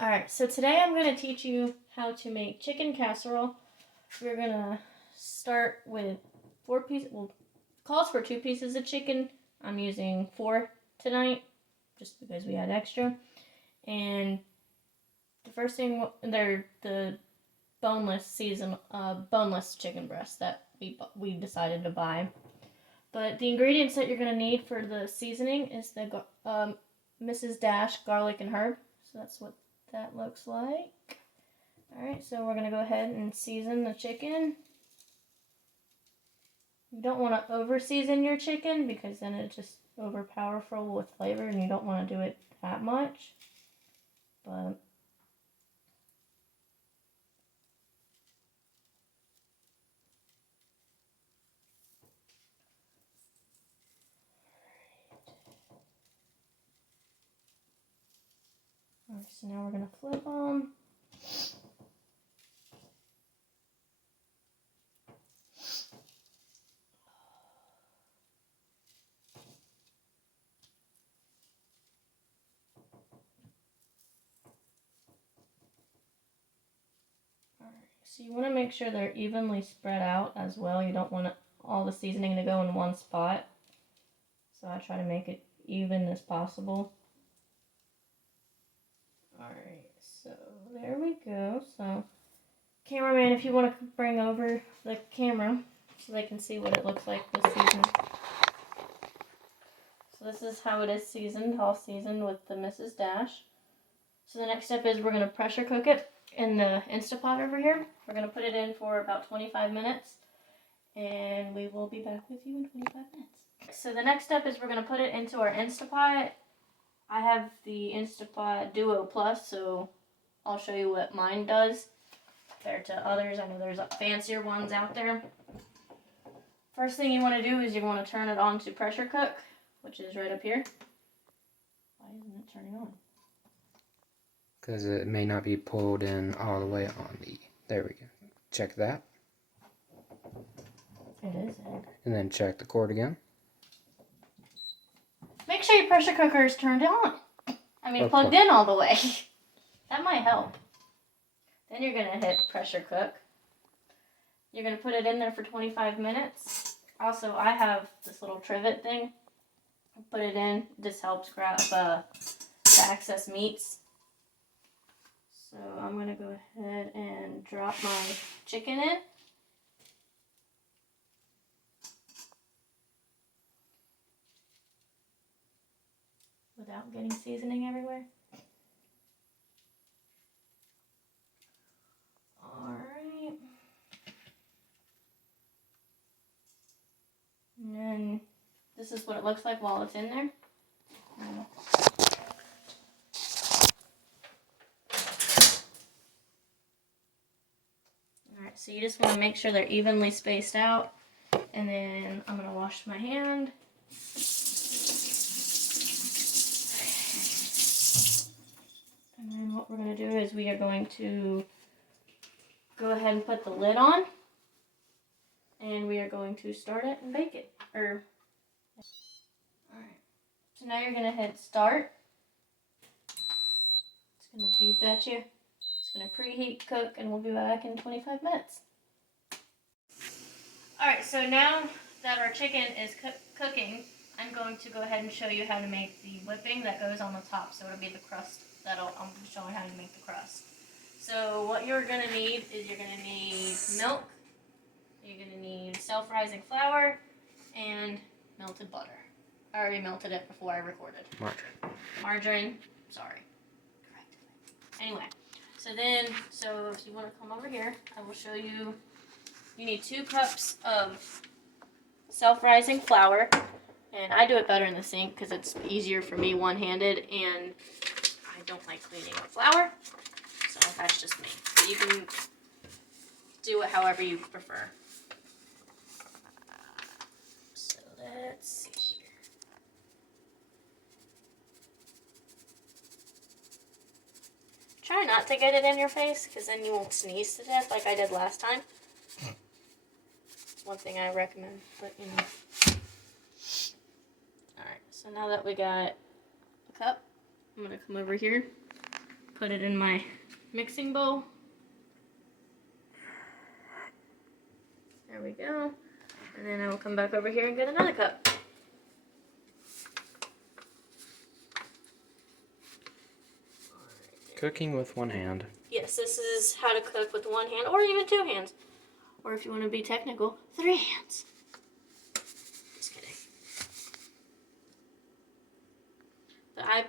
Alright, so today I'm going to teach you how to make chicken casserole. We're going to start with 4 pieces, well, calls for 2 pieces of chicken. I'm using 4 tonight, just because we had extra. And the first thing, they're the boneless chicken breast that we decided to buy. But the ingredients that you're going to need for the seasoning is the Mrs. Dash garlic and herb. So that's what that looks like. Alright, so we're going to go ahead and season the chicken. You don't want to over season your chicken because then it's just overpowerful with flavor and you don't want to do it that much. But alright, so now we're going to flip them. So you want to make sure they're evenly spread out as well. You don't want all the seasoning to go in one spot. So I try to make it even as possible. Alright, so there we go. So cameraman, if you want to bring over the camera so they can see what it looks like this season. So this is how it is seasoned, all seasoned with the Mrs. Dash. So the next step is we're going to pressure cook it in the Instapot over here. We're going to put it in for about 25 minutes and we will be back with you in 25 minutes. So the next step is we're going to put it into our Instapot. I have the Instapot Duo Plus, so I'll show you what mine does compared to others. I know there's fancier ones out there. First thing you want to do is you want to turn it on to pressure cook, which is right up here. Why isn't it turning on? Because it may not be pulled in all the way on the, there we go. Check that. It is. And then check the cord again. Make sure your pressure cooker is turned on. Plugged in all the way. That might help. Then you're going to hit pressure cook. You're going to put it in there for 25 minutes. Also, I have this little trivet thing. Put it in. This helps grab the excess meats. So I'm going to go ahead and drop my chicken in. Without getting seasoning everywhere. Alright. And then this is what it looks like while it's in there. Alright, so you just want to make sure they're evenly spaced out. And then I'm going to wash my hand. And then what we're going to do is we are going to go ahead and put the lid on. And we are going to start it and bake it. Alright. So now you're going to hit start. It's going to beep at you. It's going to preheat, cook, and we'll be back in 25 minutes. Alright, so now that our chicken is cooking, I'm going to go ahead and show you how to make the whipping that goes on the top. So it'll be the crust I'm showing how to make the crust. So what you're going to need is you're going to need milk, you're going to need self-rising flour, and melted butter. I already melted it before I recorded. Margarine. Sorry. Anyway, so if you want to come over here, I will show you. You need 2 cups of self-rising flour, and I do it better in the sink because it's easier for me one-handed, and I don't like cleaning up flour, so that's just me. But you can do it however you prefer. So let's see here. Try not to get it in your face because then you won't sneeze to death like I did last time. One thing I recommend, but you know. Alright, so now that we got a cup, I'm going to come over here, put it in my mixing bowl. There we go. And then I will come back over here and get another cup. Cooking with one hand. Yes, this is how to cook with one hand, or even two hands. Or if you want to be technical, 3 hands. Just kidding. But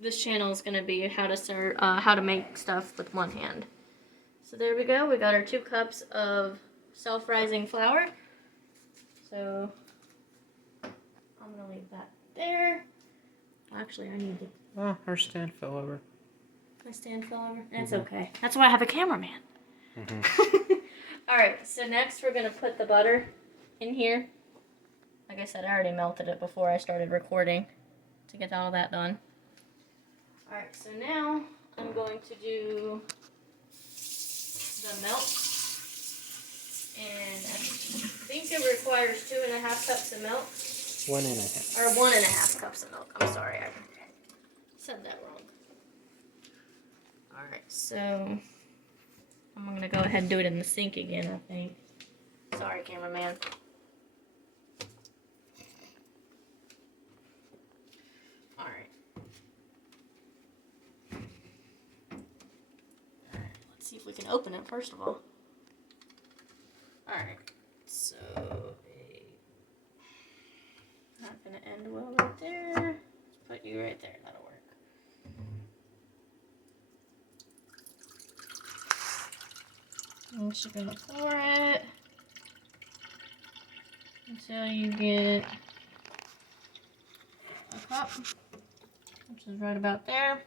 this channel is going to be how to make stuff with one hand. So there we go. We got our 2 cups of self-rising flour. So I'm going to leave that there. Actually, I need to... Oh, our stand fell over. My stand fell over? That's okay. That's why I have a cameraman. Alright, so next we're going to put the butter in here. Like I said, I already melted it before I started recording to get all that done. Alright, so now I'm going to do the milk. And I think it requires 2.5 cups of milk. 1.5. Or 1.5 cups of milk. I'm sorry, I said that wrong. Alright, so I'm going to go ahead and do it in the sink again, I think. Sorry, cameraman. Alright. Alright, let's see if we can open it first of all. Alright, so not going to end well right there. Let's put you right there, that'll work. I'm just going to pour it until you get a cup, which is right about there.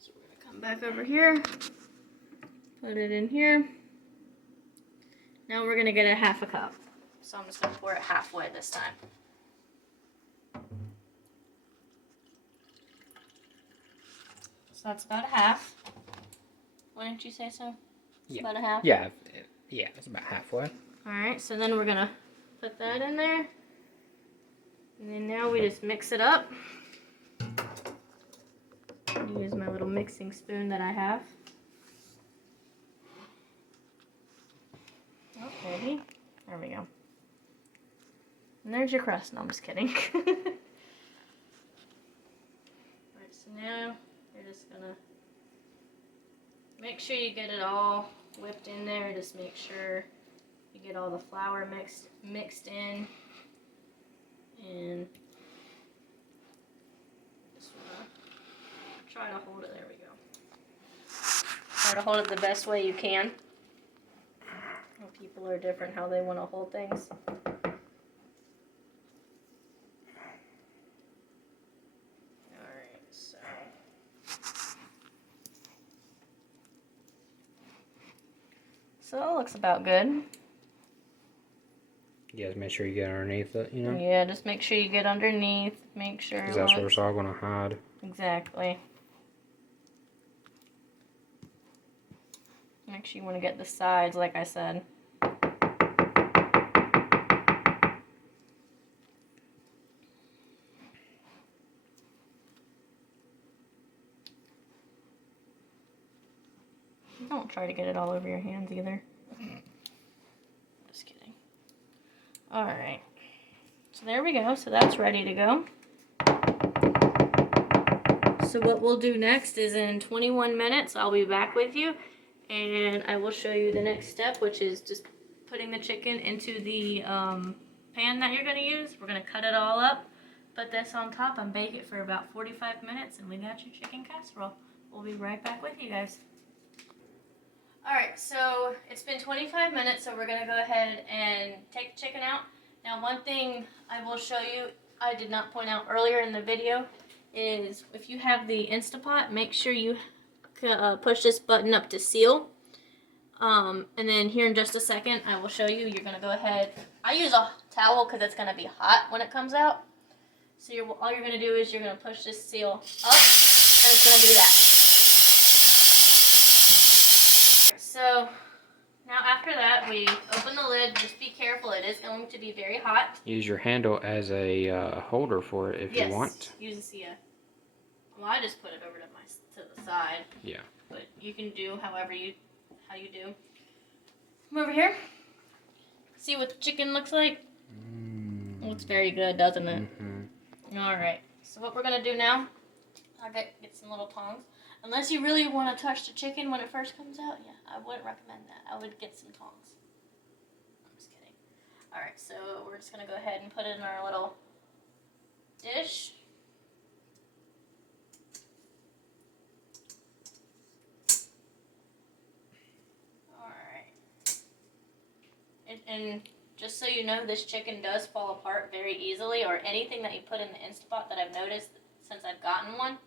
So we're going to come back over here, put it in here. Now we're going to get a 1/2 cup. So I'm just going to pour it halfway this time. So that's about 1/2. Wouldn't you say so? Yeah. About 1/2? Yeah, it's about halfway. Alright, so then we're going to put that in there. And then now we just mix it up. Use my little mixing spoon that I have. Okay, there we go. And there's your crust. No, I'm just kidding. Alright, so now you're just gonna make sure you get it all whipped in there. Just make sure you get all the flour mixed in. And just wanna try to hold it. There we go. Try to hold it the best way you can. People are different how they want to hold things. Alright, so it looks about good. You guys make sure you get underneath it, you know? Yeah, just make sure you get underneath. Make sure. Because that's where it's all going to hide. Exactly. Make sure you want to get the sides, like I said. Don't try to get it all over your hands either. Just kidding. Alright. So there we go. So that's ready to go. So what we'll do next is in 21 minutes, I'll be back with you. And I will show you the next step, which is just putting the chicken into the pan that you're going to use. We're going to cut it all up, put this on top, and bake it for about 45 minutes, and we got your chicken casserole. We'll be right back with you guys. Alright, so it's been 25 minutes, so we're going to go ahead and take the chicken out. Now, one thing I will show you, I did not point out earlier in the video, is if you have the Instapot, make sure you push this button up to seal. And then here in just a second, I will show you. You're going to go ahead. I use a towel because it's going to be hot when it comes out. So all you're going to do is you're going to push this seal up, and it's going to do that. So Now after that, we open the lid. Just be careful. It is going to be very hot. Use your handle as a holder for it if you want. Use well, I just put it over to the side. Yeah. But you can do how you do. Come over here. See what the chicken looks like? Looks very good, doesn't it? Alright. So what we're going to do now, I'll get some little tongs. Unless you really want to touch the chicken when it first comes out, yeah, I wouldn't recommend that. I would get some tongs. I'm just kidding. Alright, so we're just going to go ahead and put it in our little dish. And just so you know, this chicken does fall apart very easily, or anything that you put in the Instapot that I've noticed since I've gotten one,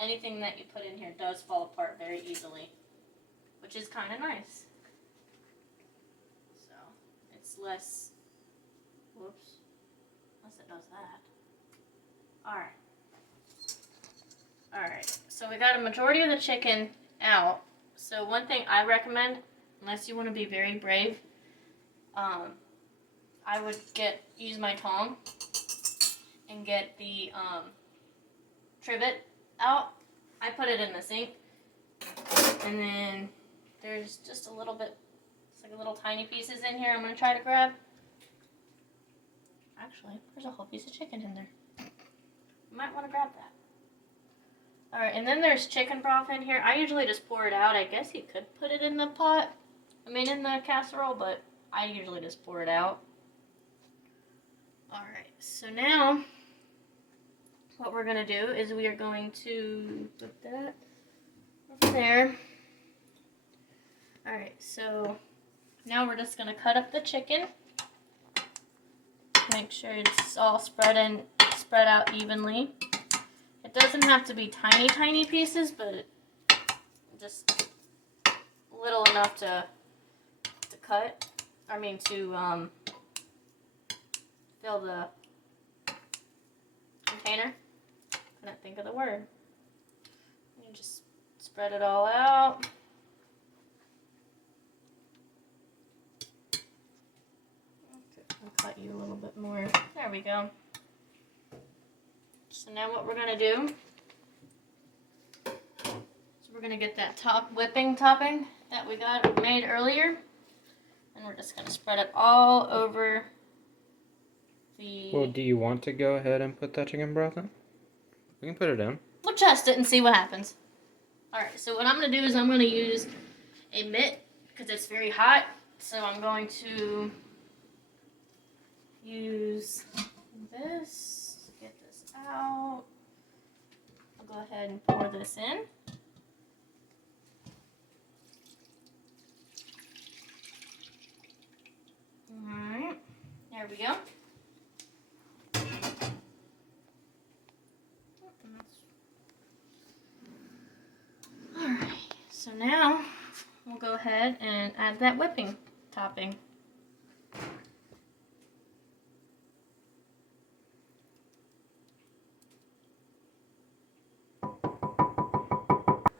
anything that you put in here does fall apart very easily, which is kind of nice. So, it's less it does that. Alright, so we got a majority of the chicken out. So one thing I recommend, unless you want to be very brave, I would use my tong and get the trivet out. I put it in the sink, and then there's just a little bit, it's like a little tiny pieces in here I'm going to try to grab. Actually, there's a whole piece of chicken in there. You might want to grab that. Alright, and then there's chicken broth in here. I usually just pour it out. I guess you could put it in the pot. In the casserole, but I usually just pour it out. Alright, so now what we're going to do is we are going to put that over there. Alright, so now we're just going to cut up the chicken. Make sure it's all spread out evenly. It doesn't have to be tiny, tiny pieces, but just little enough to cut. To fill the container. Couldn't think of the word. You just spread it all out. I'll cut you a little bit more. There we go. So now what we're going to do is we're going to get that whipping topping that we made earlier, and we're just going to spread it all over the... Well, do you want to go ahead and put that chicken broth in? We can put it in. We'll test it and see what happens. Alright, so what I'm going to do is I'm going to use a mitt because it's very hot, so I'm going to use this, get this out. I'll go ahead and pour this in. Alright, there we go. Alright, so now we'll go ahead and add that whipping topping.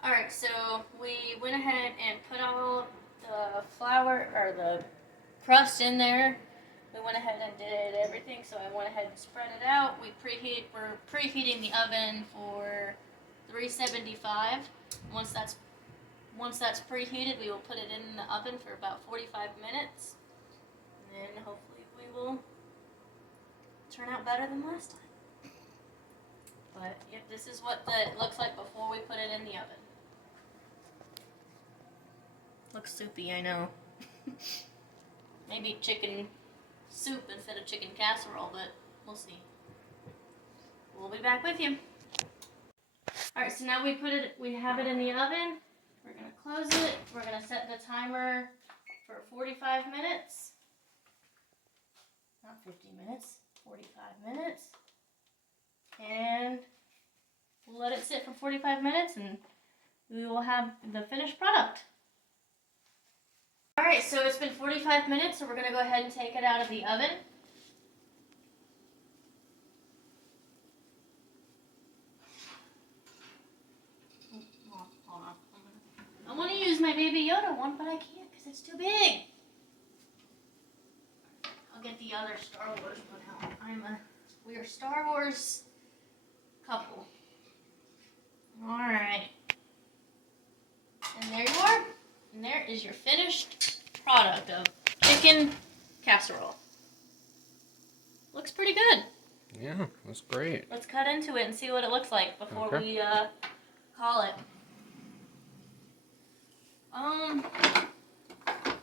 Alright, so we went ahead and put all the flour or the crust in there. We went ahead and did everything, so I went ahead and spread it out. We're preheating the oven for 375. Once that's preheated, we will put it in the oven for about 45 minutes. And then hopefully we will turn out better than last time. But yeah, this is what it looks like before we put it in the oven. Looks soupy, I know. Maybe chicken soup instead of chicken casserole, but we'll see. We'll be back with you. Alright, so now we have it in the oven. We're going to close it. We're going to set the timer for 45 minutes. Not 50 minutes, 45 minutes. And we'll let it sit for 45 minutes and we will have the finished product. Alright, so it's been 45 minutes, so we're going to go ahead and take it out of the oven. Hold on. I want to use my Baby Yoda one, but I can't It's too big. I'll get the other Star Wars one out. We are Star Wars couple. Alright. And there you are. And there is your finished product of chicken casserole. Looks pretty good. Yeah, that's great. Let's cut into it and see what it looks like before we call it.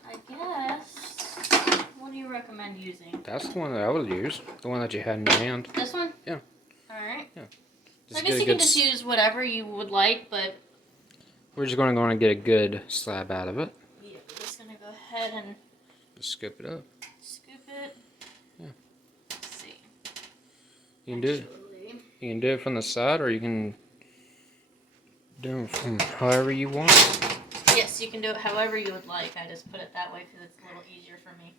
I guess. What do you recommend using? That's the one that I would use. The one that you had in your hand. This one? Yeah. Alright. Yeah. So I guess you can just use whatever you would like, but we're just going to get a good slab out of it. yeah, we're just going to go ahead and just scoop it up. Scoop it. Yeah. Let's see. You can do it from the side, or you can do it from however you want. Yes, you can do it however you would like. I just put it that way because it's a little easier for me.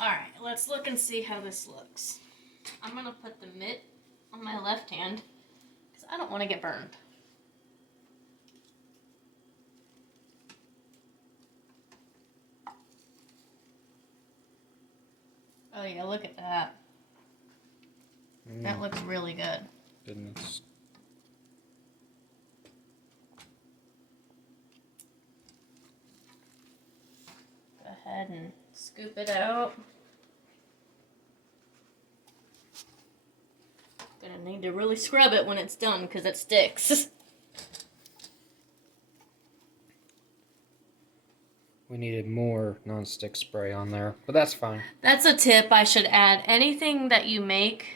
Alright, let's look and see how this looks. I'm going to put the mitt on my left hand because I don't want to get burned. Oh yeah, look at that. That looks really good. Goodness. Go ahead and scoop it out. Gonna need to really scrub it when it's done because it sticks. We needed more non-stick spray on there, but that's fine. That's a tip I should add. Anything that you make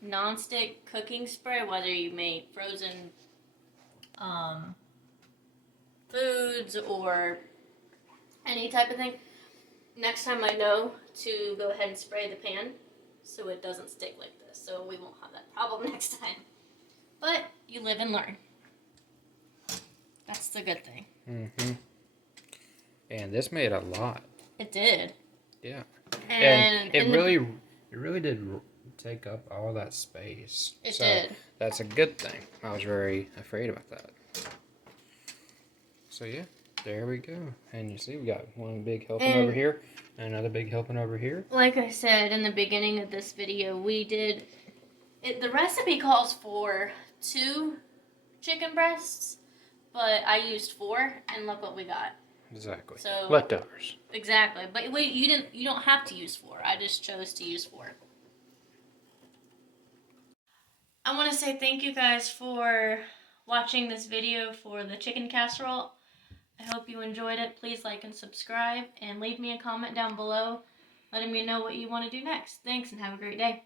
non-stick cooking spray, whether you make frozen foods or any type of thing, next time I know to go ahead and spray the pan so it doesn't stick like this, so we won't have that problem next time. But you live and learn. That's the good thing. Mm-hmm. And this made a lot. It did. Yeah. And it really did take up all that space. It did. That's a good thing. I was very afraid about that. So yeah, there we go. And you see we got one big helping over here, and another big helping over here. Like I said in the beginning of this video, the recipe calls for 2 chicken breasts, but I used 4, and look what we got. Exactly. So leftovers. Exactly. But wait, you don't have to use 4. I just chose to use 4. I want to say thank you guys for watching this video for the chicken casserole. I hope you enjoyed it. Please like and subscribe and leave me a comment down below letting me know what you want to do next. Thanks and have a great day.